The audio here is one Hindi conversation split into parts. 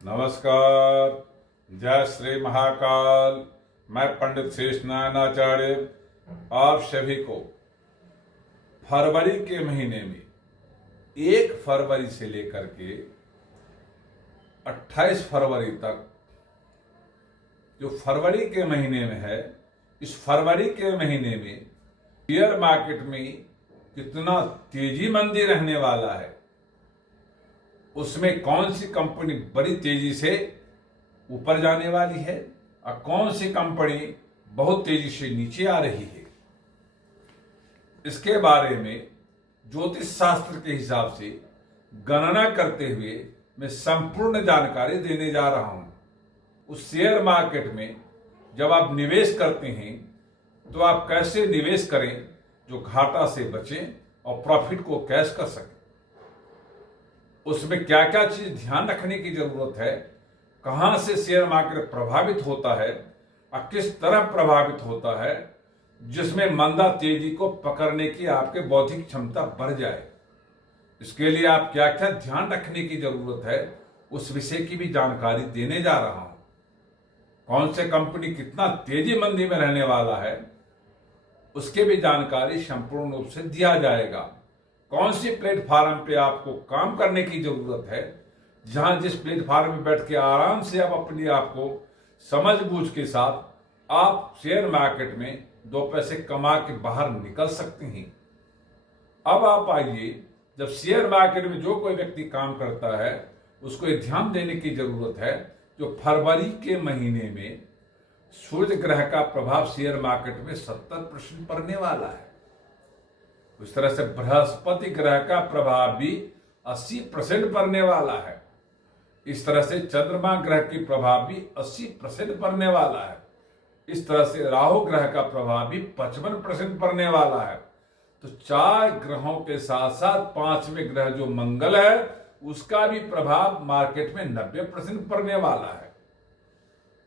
नमस्कार। जय श्री महाकाल। मैं पंडित शेष नारायणाचार्य आप सभी को फरवरी के महीने में 1 फरवरी से लेकर के 28 फरवरी तक जो फरवरी के महीने में है, इस फरवरी के महीने में शेयर मार्केट में कितना तेजी मंदी रहने वाला है, उसमें कौन सी कंपनी बड़ी तेजी से ऊपर जाने वाली है और कौन सी कंपनी बहुत तेजी से नीचे आ रही है, इसके बारे में ज्योतिष शास्त्र के हिसाब से गणना करते हुए मैं संपूर्ण जानकारी देने जा रहा हूं। उस शेयर मार्केट में जब आप निवेश करते हैं तो आप कैसे निवेश करें जो घाटा से बचें और प्रॉफिट को कैश कर सकें, उसमें क्या क्या चीज ध्यान रखने की जरूरत है, कहां से शेयर मार्केट प्रभावित होता है और किस तरह प्रभावित होता है जिसमें मंदा तेजी को पकड़ने की आपके बौद्धिक क्षमता बढ़ जाए, इसके लिए आप क्या क्या ध्यान रखने की जरूरत है, उस विषय की भी जानकारी देने जा रहा हूं। कौन से कंपनी कितना तेजी मंदी में रहने वाला है उसके भी जानकारी संपूर्ण रूप से दिया जाएगा। कौन सी प्लेटफॉर्म पे आपको काम करने की जरूरत है, जहां जिस प्लेटफॉर्म में बैठ के आराम से आप अपने आप को समझ बूझ के साथ आप शेयर मार्केट में 2 पैसे कमा के बाहर निकल सकते हैं। अब आप आइए, जब शेयर मार्केट में जो कोई व्यक्ति काम करता है उसको ये ध्यान देने की जरूरत है जो फरवरी के महीने में सूर्य ग्रह का प्रभाव शेयर मार्केट में 70% पड़ने वाला है। उस तरह से बृहस्पति ग्रह का प्रभाव भी 80% पड़ने वाला है। इस तरह से चंद्रमा ग्रह की प्रभाव भी 80% पड़ने वाला है। इस तरह से राहु ग्रह का प्रभाव भी 55% पड़ने वाला है। तो 4 ग्रहों के साथ साथ 5वें ग्रह जो मंगल है उसका भी प्रभाव मार्केट में 90% पड़ने वाला है।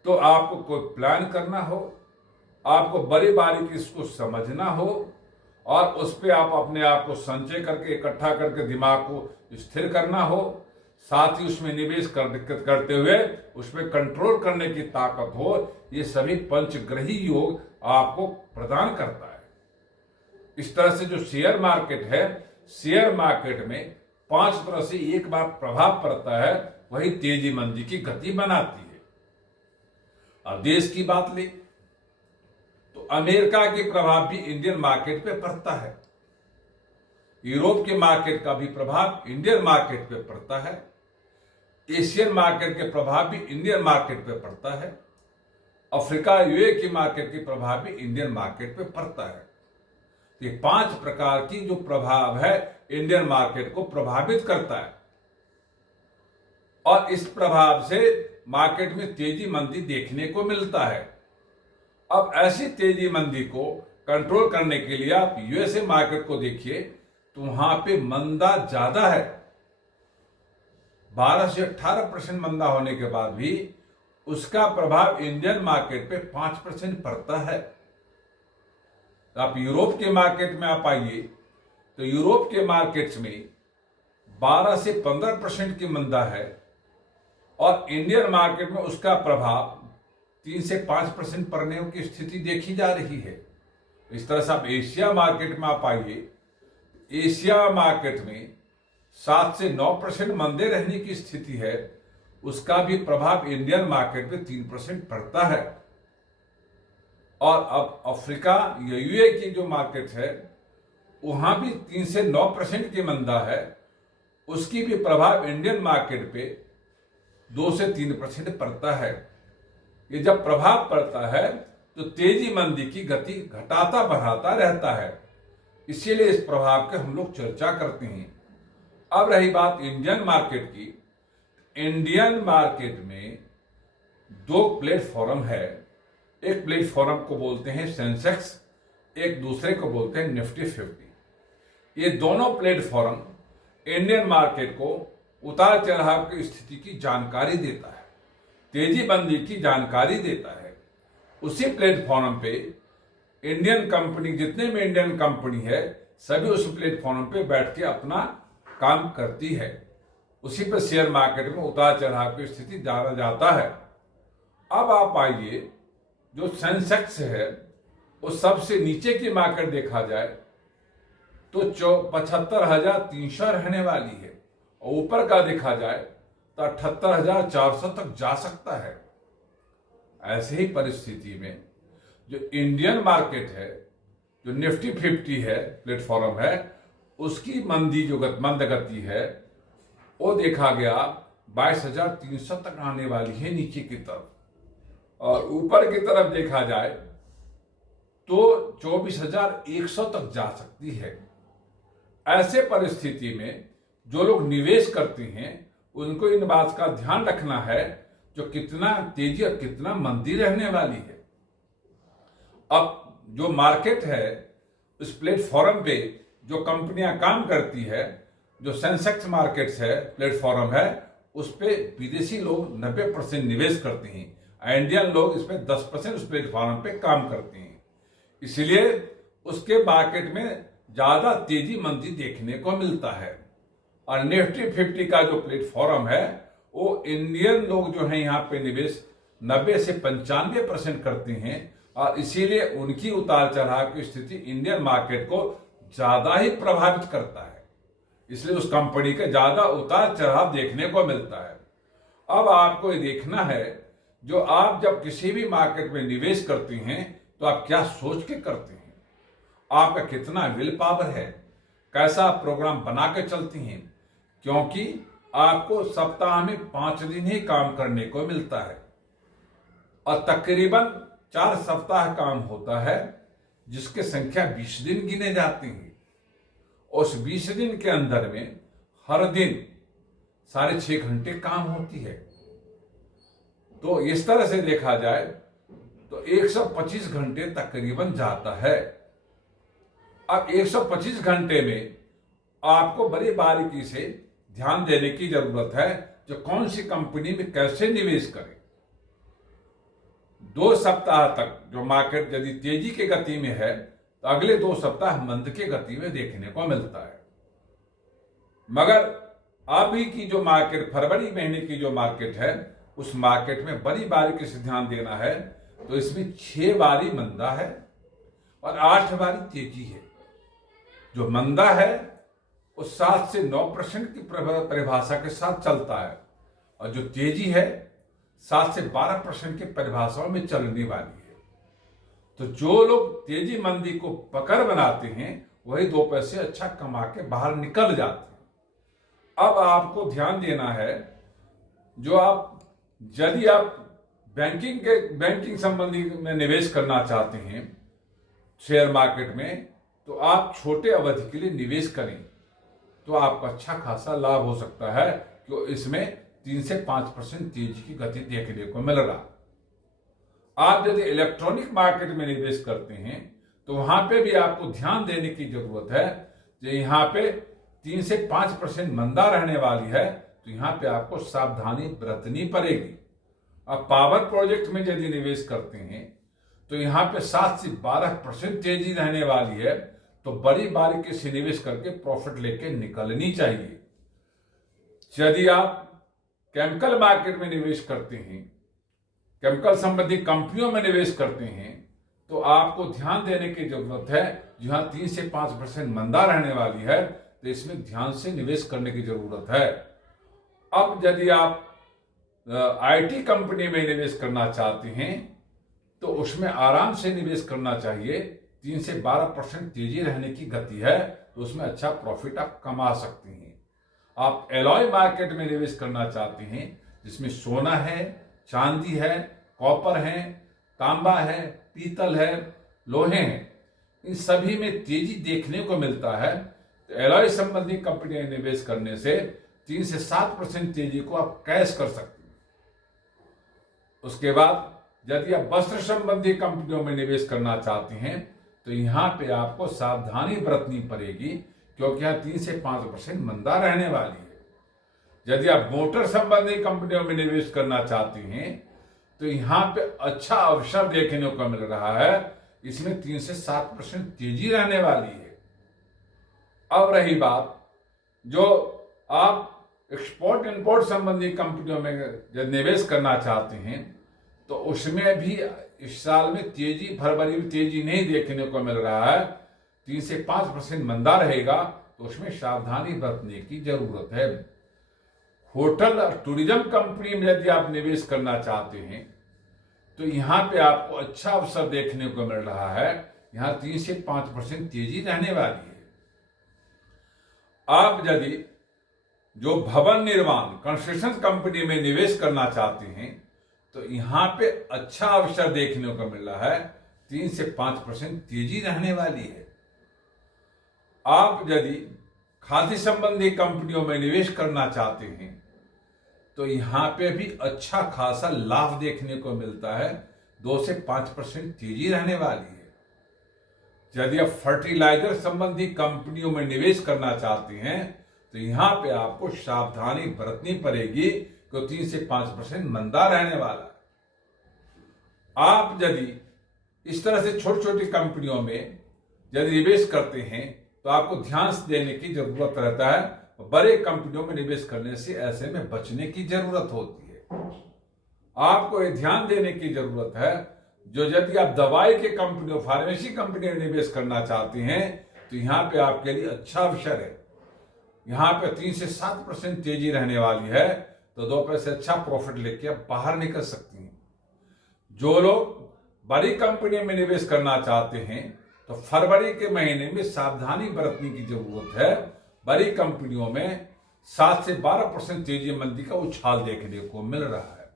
तो आपको कोई प्लान करना हो, आपको बड़ी बारीकी इसको समझना हो और उस पर आप अपने आप को संचय करके इकट्ठा करके दिमाग को स्थिर करना हो, साथ ही उसमें निवेश करते हुए उसमें कंट्रोल करने की ताकत हो, ये सभी पंचग्रही योग आपको प्रदान करता है। इस तरह से जो शेयर मार्केट है, शेयर मार्केट में 5 तरह से एक बार प्रभाव पड़ता है, वही तेजी मंदी की गति बनाती है। अब देश की बात ले तो अमेरिका के प्रभाव भी इंडियन मार्केट पे पड़ता है, यूरोप के मार्केट का भी प्रभाव इंडियन मार्केट पे पड़ता है, एशियन मार्केट के प्रभाव भी इंडियन मार्केट पे पड़ता है, अफ्रीका यूए की मार्केट के प्रभाव भी इंडियन मार्केट पे पड़ता है। ये 5 प्रकार की जो प्रभाव है इंडियन मार्केट को प्रभावित करता है और इस प्रभाव से मार्केट में तेजी मंदी देखने को मिलता है। अब ऐसी तेजी मंदी को कंट्रोल करने के लिए आप यूएसए मार्केट को देखिए तो वहां पे मंदा ज्यादा है। 12 से 18% मंदा होने के बाद भी उसका प्रभाव इंडियन मार्केट पे 5% पड़ता है। तो आप यूरोप के मार्केट में आप आइए तो यूरोप के मार्केट्स में 12 से 15% की मंदा है और इंडियन मार्केट में उसका प्रभाव 3 से 5% पड़ने की स्थिति देखी जा रही है। इस तरह से आप एशिया मार्केट में आप आइए, एशिया मार्केट में 7 से 9% मंदे रहने की स्थिति है, उसका भी प्रभाव इंडियन मार्केट में 3% पड़ता है। और अब अफ्रीका या यूए की जो मार्केट है वहां भी 3 से 9% की मंदा है, उसकी भी प्रभाव इंडियन मार्केट पे 2 से 3% पड़ता है। ये जब प्रभाव पड़ता है तो तेजी मंदी की गति घटाता बढ़ाता रहता है, इसीलिए इस प्रभाव के हम लोग चर्चा करते हैं। अब रही बात इंडियन मार्केट की, इंडियन मार्केट में 2 प्लेटफॉर्म है। एक प्लेटफॉर्म को बोलते हैं सेंसेक्स, एक दूसरे को बोलते हैं निफ्टी 50। ये दोनों प्लेटफॉर्म इंडियन मार्केट को उतार चढ़ाव की स्थिति की जानकारी देता है, तेजी मंदी की जानकारी देता है। उसी प्लेटफॉर्म पे इंडियन कंपनी, जितने भी इंडियन कंपनी है सभी उस प्लेटफॉर्म पे बैठ के अपना काम करती है। उसी पर शेयर मार्केट में उतार चढ़ाव की स्थिति जाना जाता है। अब आप आइए, जो सेंसेक्स है वो सबसे नीचे की मार्केट देखा जाए तो 75,300 रहने वाली है, और ऊपर का देखा जाए तो 78,400 तक जा सकता है। ऐसे ही परिस्थिति में जो इंडियन मार्केट है, जो निफ्टी 50 है, प्लेटफॉर्म है, उसकी मंद गति है, वो देखा गया 22,300 तक आने वाली है नीचे की तरफ, और ऊपर की तरफ देखा जाए तो 24,100 तक जा सकती है। ऐसे परिस्थिति में जो लोग निवेश करते हैं उनको इन बात का ध्यान रखना है जो कितना तेजी और कितना मंदी रहने वाली है। अब जो मार्केट है, उस प्लेटफॉर्म पे जो कंपनियां काम करती है, जो सेंसेक्स मार्केट्स है, प्लेटफॉर्म है, उस पे विदेशी लोग 90% निवेश करते हैं, इंडियन लोग इसमें 10% उस प्लेटफॉर्म पे काम करते हैं। इसलिए उसके मार्केट में ज्यादा तेजी मंदी देखने को मिलता है। और निफ्टी 50 का जो प्लेटफॉर्म है वो इंडियन लोग जो है यहाँ पे निवेश 90 से 95% करते हैं, और इसीलिए उनकी उतार चढ़ाव की स्थिति इंडियन मार्केट को ज्यादा ही प्रभावित करता है। इसलिए उस कंपनी के ज्यादा उतार चढ़ाव देखने को मिलता है। अब आपको ये देखना है, जो आप जब किसी भी मार्केट में निवेश करते हैं तो आप क्या सोच के करते हैं, आपका कितना विल पावर है, कैसा प्रोग्राम बना के चलती हैं, क्योंकि आपको सप्ताह में 5 दिन ही काम करने को मिलता है और तकरीबन 4 सप्ताह काम होता है, जिसके संख्या 20 दिन गिने जाते हैं। उस 20 दिन के अंदर में हर दिन 6.5 घंटे काम होती है। तो इस तरह से देखा जाए तो 125 घंटे तकरीबन जाता है। अब 125 घंटे में आपको बड़ी बारीकी से ध्यान देने की जरूरत है, जो कौन सी कंपनी में कैसे निवेश करें। 2 सप्ताह तक जो मार्केट यदि तेजी की गति में है तो अगले 2 सप्ताह मंद की गति में देखने को मिलता है। मगर अभी की जो मार्केट, फरवरी महीने की जो मार्केट है, उस मार्केट में बड़ी बारीकी से ध्यान देना है। तो इसमें 6 बारी मंदा है और 8 बारी तेजी है। जो मंदा है वो 7 से 9% की परिभाषा के साथ चलता है, और जो तेजी है 7 से 12% की परिभाषाओं में चलने वाली है। तो जो लोग तेजी मंदी को पकड़ बनाते हैं वही 2 पैसे अच्छा कमा के बाहर निकल जाते हैं। अब आपको ध्यान देना है, यदि आप बैंकिंग संबंधी में निवेश करना चाहते हैं शेयर मार्केट में, तो आप छोटे अवधि के लिए निवेश करें तो आपको अच्छा खासा लाभ हो सकता है, क्योंकि इसमें 3 से 5% तेजी की गति देखने को मिल रहा। आप यदि इलेक्ट्रॉनिक मार्केट में निवेश करते हैं तो वहां पे भी आपको ध्यान देने की जरूरत है कि यहाँ पे 3 से 5% मंदा रहने वाली है, तो यहाँ पे आपको सावधानी बरतनी पड़ेगी। अब पावर प्रोजेक्ट में यदि निवेश करते हैं तो यहाँ पे 7 से 12% तेजी रहने वाली है, तो बड़ी बारीकी से निवेश करके प्रॉफिट लेके निकलनी चाहिए। यदि आप केमिकल मार्केट में निवेश करते हैं, केमिकल संबंधी कंपनियों में निवेश करते हैं, तो आपको ध्यान देने की जरूरत है। जहां 3 से 5% मंदा रहने वाली है, तो इसमें ध्यान से निवेश करने की जरूरत है। अब यदि आप आईटी कंपनी में निवेश करना चाहते हैं तो उसमें आराम से निवेश करना चाहिए। 3 से 12% तेजी रहने की गति है, तो उसमें अच्छा प्रॉफिट आप कमा सकते हैं। आप एलॉय मार्केट में निवेश करना चाहते हैं, जिसमें सोना है, चांदी है, कॉपर है, तांबा है, पीतल है, लोहे हैं, इन सभी में तेजी देखने को मिलता है। तो एलॉय संबंधी कंपनी में निवेश करने से 3 से 7% तेजी को आप कैश कर सकते हैं। उसके बाद यदि आप वस्त्र संबंधी कंपनियों में निवेश करना चाहते हैं तो यहाँ पे आपको सावधानी बरतनी पड़ेगी, क्योंकि यहाँ 3 से 5% मंदा रहने वाली है। यदि आप मोटर संबंधी कंपनियों में निवेश करना चाहते हैं तो यहाँ पे अच्छा अवसर देखने को मिल रहा है, इसमें 3 से 7% तेजी रहने वाली है। अब रही बात, जो आप एक्सपोर्ट इंपोर्ट संबंधी कंपनियों में जब निवेश करना चाहते हैं तो उसमें भी इस साल में तेजी, फरवरी में तेजी नहीं देखने को मिल रहा है, 3 से 5% मंदा रहेगा, तो उसमें सावधानी बरतने की जरूरत है। होटल और टूरिज्म कंपनी में यदि आप निवेश करना चाहते हैं तो यहां पे आपको अच्छा अवसर देखने को मिल रहा है, यहां 3 से 5% तेजी रहने वाली है। आप यदि जो भवन निर्माण कंस्ट्रक्शन कंपनी में निवेश करना चाहते हैं तो यहां पे अच्छा अवसर देखने को मिल रहा है, 3 से 5% तेजी रहने वाली है। आप यदि खाद्य संबंधी कंपनियों में निवेश करना चाहते हैं तो यहां पे भी अच्छा खासा लाभ देखने को मिलता है, 2 से 5% तेजी रहने वाली है। यदि आप फर्टिलाइजर संबंधी कंपनियों में निवेश करना चाहते हैं तो यहां पे आपको सावधानी बरतनी पड़ेगी, तो 3 से 5% मंदा रहने वाला है। आप यदि इस तरह से छोटी छोटी कंपनियों में यदि निवेश करते हैं तो आपको ध्यान देने की जरूरत रहता है, बड़े कंपनियों में निवेश करने से ऐसे में बचने की जरूरत होती है। आपको ये ध्यान देने की जरूरत है, जो यदि आप दवाई के कंपनियों, फार्मेसी कंपनी में निवेश करना चाहते हैं तो यहां पे आपके लिए अच्छा अवसर है। यहां पे 3 से 7% तेजी रहने वाली है, तो 2 पैसे अच्छा प्रॉफिट लेके आप बाहर निकल सकती हैं। जो लोग बड़ी कंपनी में निवेश करना चाहते हैं तो फरवरी के महीने में सावधानी बरतने की जरूरत है। बड़ी कंपनियों में 7 से 12% तेजी मंदी का उछाल देखने को मिल रहा है।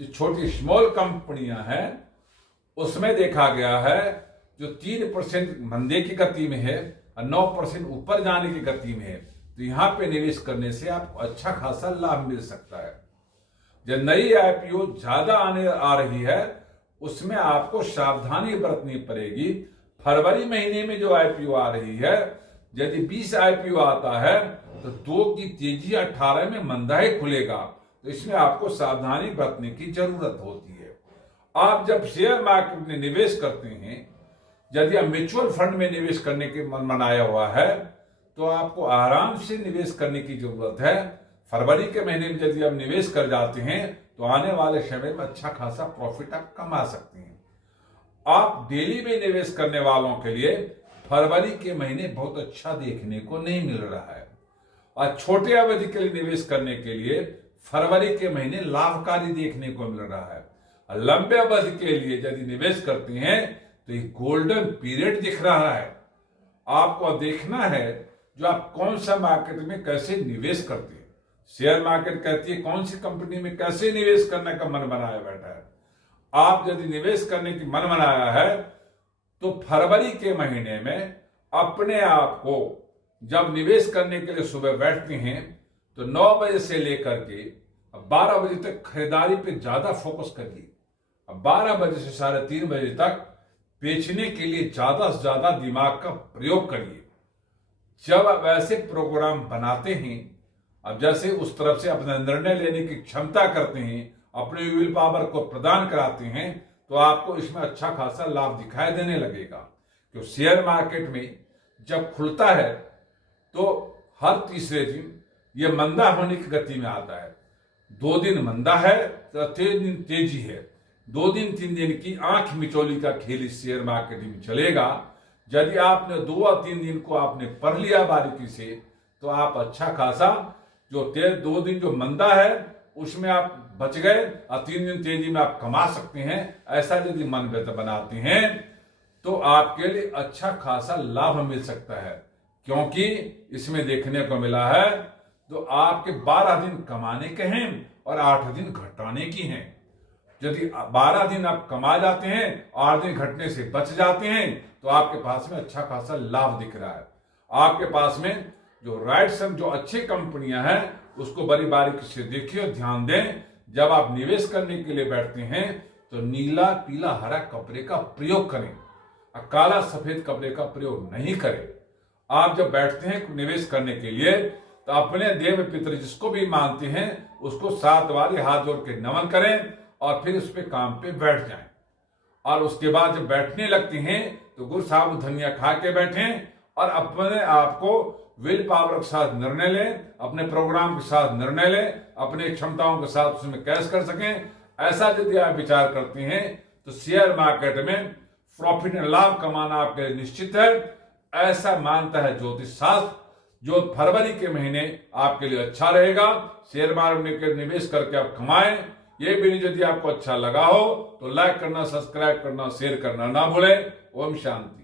जो छोटी स्मॉल कंपनियां हैं उसमें देखा गया है जो 3% मंदे की गति में है और 9% ऊपर जाने की गति में है, तो यहां पे निवेश करने से आपको अच्छा खासा लाभ मिल सकता है। जब नई आईपीओ ज्यादा आने आ रही है उसमें आपको सावधानी बरतनी पड़ेगी। फरवरी महीने में जो आईपीओ आ रही है, यदि 20 आईपीओ आता है तो 2 की तेजी 18 में मंदा ही खुलेगा, तो इसमें आपको सावधानी बरतने की जरूरत होती है। आप जब शेयर मार्केट में निवेश करते हैं, यदि आप म्यूचुअल फंड में निवेश करने के मन बनाया हुआ है तो आपको आराम से निवेश करने की जरूरत है। फरवरी के महीने में यदि आप निवेश कर जाते हैं तो आने वाले समय में अच्छा खासा प्रॉफिट आप कमा सकते हैं। आप डेली में निवेश करने वालों के लिए फरवरी के महीने बहुत अच्छा देखने को नहीं मिल रहा है, और छोटे अवधि के लिए निवेश करने के लिए फरवरी के महीने लाभकारी देखने को मिल रहा है। और लंबे अवधि के लिए यदि निवेश करते हैं तो ये गोल्डन पीरियड दिख रहा है। आपको देखना है जो आप कौन सा मार्केट में कैसे निवेश करते हैं। शेयर मार्केट कहती है कौन सी कंपनी में कैसे निवेश करने का मन बनाया बैठा है। आप यदि निवेश करने की मन बनाया है तो फरवरी के महीने में अपने आप को जब निवेश करने के लिए सुबह बैठते हैं तो 9 बजे से लेकर के 12 बजे तक खरीदारी पे ज्यादा फोकस करिए। 12 बजे से 3:30 बजे तक बेचने के लिए ज्यादा से ज्यादा दिमाग का प्रयोग करिए। जब आप ऐसे प्रोग्राम बनाते हैं, अब जैसे उस तरफ से अपना निर्णय लेने की क्षमता करते हैं, अपने विल पावर को प्रदान कराते हैं, तो आपको इसमें अच्छा खासा लाभ दिखाई देने लगेगा। क्योंकि शेयर मार्केट में जब खुलता है तो हर तीसरे दिन यह मंदा होने की गति में आता है। 2 दिन मंदा है तो 3 दिन तेजी है। 2 दिन 3 दिन की आंख मिचौली का खेल इस शेयर मार्केट में चलेगा। यदि आपने 2 और 3 दिन को आपने पढ़ लिया बारीकी से तो आप अच्छा खासा जो 2 दिन जो मंदा है उसमें आप बच गए और 3 दिन तेजी में आप कमा सकते हैं। ऐसा यदि मन बनाते हैं तो आपके लिए अच्छा खासा लाभ मिल सकता है, क्योंकि इसमें देखने को मिला है तो आपके 12 दिन कमाने के हैं और 8 दिन घटाने की हैं। यदि 12 दिन आप कमा जाते हैं, 8 दिन घटने से बच जाते हैं, तो आपके पास में अच्छा खासा लाभ दिख रहा है। आपके पास में जो जो अच्छी कंपनियां हैं उसको बड़ी बारीकी से देखिए और ध्यान दें। जब आप निवेश करने के लिए बैठते हैं तो नीला, पीला, हरा कपड़े का प्रयोग करें, काला सफेद कपड़े का प्रयोग नहीं करें। आप जब बैठते हैं निवेश करने के लिए तो अपने देव पितर जिसको भी मानते हैं उसको 7 बार हाथ जोड़ के नमन करें और फिर उस पे काम पे बैठ जाएं। और उसके बाद जब बैठने लगते हैं तो गुड़ साबुत धनिया खा के बैठें और अपने आप को विल पावर के साथ निर्णय लें, अपने प्रोग्राम के साथ निर्णय लें, अपनी क्षमताओं के साथ उसमें कैश कर सकें। ऐसा यदि आप विचार करते हैं तो शेयर मार्केट में प्रॉफिट एंड लाभ कमाना आपके लिए निश्चित है। ऐसा मानता है ज्योतिष शास्त्र। जो फरवरी के महीने आपके लिए अच्छा रहेगा, शेयर मार्केट में निवेश करके आप कमाएं। ये वीडियो यदि आपको अच्छा लगा हो तो लाइक करना, सब्सक्राइब करना, शेयर करना ना भूलें। ओम शांति।